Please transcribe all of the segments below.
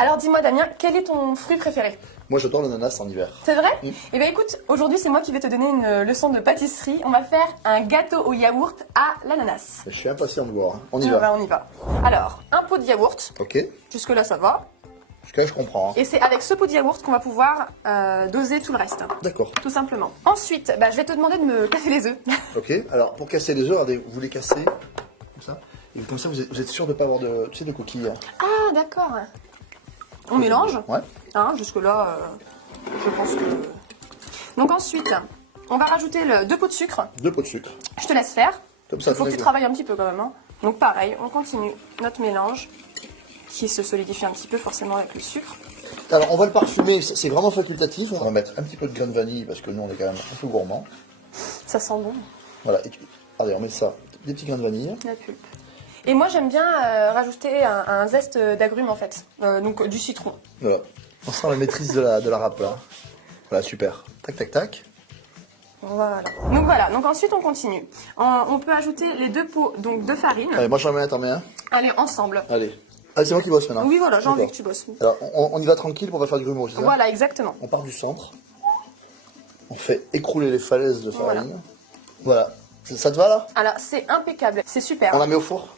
Alors dis-moi Damien, quel est ton fruit préféré? Moi j'adore l'ananas en hiver. C'est vrai? Oui. Eh bien écoute, aujourd'hui c'est moi qui vais te donner une leçon de pâtisserie. On va faire un gâteau au yaourt à l'ananas. Je suis impatient de voir. On y Ah va. bah, on y va. Alors, un pot de yaourt. Ok. Jusque là ça va. Jusqu'à là je comprends. Et c'est avec ce pot de yaourt qu'on va pouvoir doser tout le reste. D'accord. Tout simplement. Ensuite, je vais te demander de me casser les œufs. Ok. Alors pour casser les œufs, regardez, vous les cassez comme ça. Et comme ça vous êtes sûr de ne pas avoir de, tu sais, de coquilles. Ah d'accord. On mélange. Ouais. Hein, jusque là, je pense que... Donc ensuite, on va rajouter 2 pots de sucre. 2 pots de sucre. Je te laisse faire. Comme ça. Il faut que tu travailles un petit peu quand même. Hein. Donc pareil, on continue notre mélange qui se solidifie un petit peu forcément avec le sucre. Alors on va le parfumer, c'est vraiment facultatif. On va mettre un petit peu de grain de vanille parce que nous on est quand même un peu gourmand. Ça sent bon. Voilà. Allez, on met ça, des petits grains de vanille. La pulpe. Et moi j'aime bien rajouter un zeste d'agrumes en fait, donc du citron. Voilà. On sent la maîtrise de la râpe là. Voilà, super. Tac, tac, tac. Voilà. Donc ensuite on continue. On peut ajouter les 2 pots donc de farine. Allez, moi j'en mets un. Allez, ensemble. Allez. Allez, c'est moi qui bosse maintenant. Oui, voilà, j'ai envie D'accord. que tu bosses. Alors, on y va tranquille pour pas faire du grumeau, c'est ça? Voilà, exactement. On part du centre. On fait écrouler les falaises de farine. Voilà. Ça te va là? Alors, c'est impeccable, c'est super. On la met au four?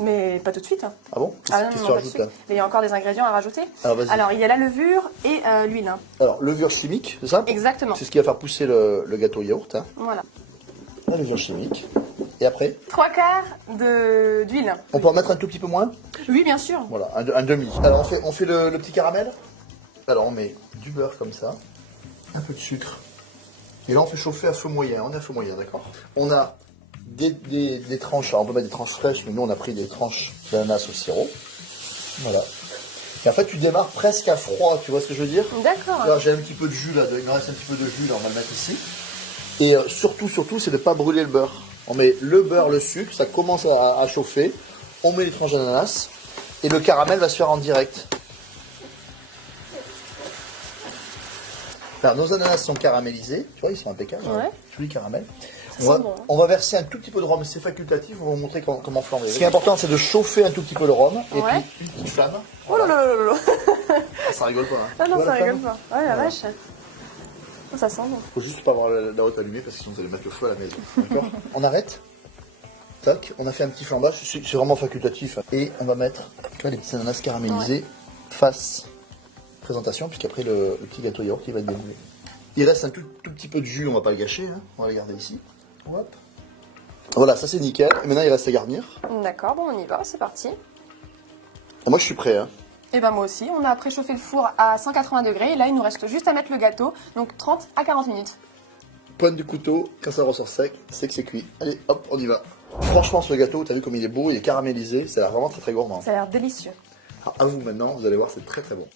Mais pas tout de suite. Ah bon? Ah non, Qu'est-ce que non, tu pas tout de rajoutes suite. là? Mais il y a encore des ingrédients à rajouter. Alors, vas-y. Alors, il y a la levure et l'huile. Hein. Alors, levure chimique, c'est ça? Exactement. C'est ce qui va faire pousser le gâteau au yaourt. Hein. Voilà. La levure chimique. Et après? 3/4 d'huile. On peut en mettre un tout petit peu moins? Oui, bien sûr. Voilà, un demi. Alors, on fait le petit caramel. Alors, on met du beurre comme ça. Un peu de sucre. Et là, on fait chauffer à feu moyen. On est à feu moyen, d'accord? On a des tranches. Alors, on peut mettre des tranches fraîches, mais nous, on a pris des tranches d'ananas au sirop. Voilà. Et en fait, tu démarres presque à froid, tu vois ce que je veux dire? D'accord. Alors, j'ai un petit peu de jus là. Il me reste un petit peu de jus là, on va le mettre ici. Et surtout, c'est de ne pas brûler le beurre. On met le beurre, le sucre, ça commence à chauffer. On met les tranches d'ananas. Et le caramel va se faire en direct. Alors, nos ananas sont caramélisés. Tu vois, ils sont impeccables. Ouais. Hein. Joli caramel. Bon, hein. On va verser un tout petit peu de rhum. C'est facultatif. On va vous montrer comment flamber. Ce qui est important, c'est de chauffer un tout petit peu le rhum. Et Ouais. puis, une petite flamme. Oh là là là là là. Ça rigole pas. Hein. Ah non, Tu vois ça la rigole flamme pas. Ouais, la vache. Oh, ça sent bon. Faut juste pas avoir la haute allumée parce que sinon vous allez mettre le feu à la maison. D'accord? On arrête. Tac, on a fait un petit flambage, c'est vraiment facultatif. Et on va mettre, tu vois, les petits ananas caramélisés face présentation, puisqu'après le petit gâteau yaourt qui va être démoulé. Il reste un tout petit peu de jus, on va pas le gâcher, hein. On va le garder ici. Hop. Voilà, ça c'est nickel. Et maintenant il reste à garnir. D'accord, bon, on y va, c'est parti. Moi je suis prêt. Hein. Et ben moi aussi, on a préchauffé le four à 180 degrés. Et là, il nous reste juste à mettre le gâteau, donc 30 à 40 minutes. Pointe du couteau, quand ça ressort sec, c'est que c'est cuit. Allez, hop, on y va. Franchement, ce gâteau, t'as vu comme il est beau, il est caramélisé, ça a l'air vraiment très très gourmand. Ça a l'air délicieux. Alors, à vous maintenant, vous allez voir, c'est très très bon.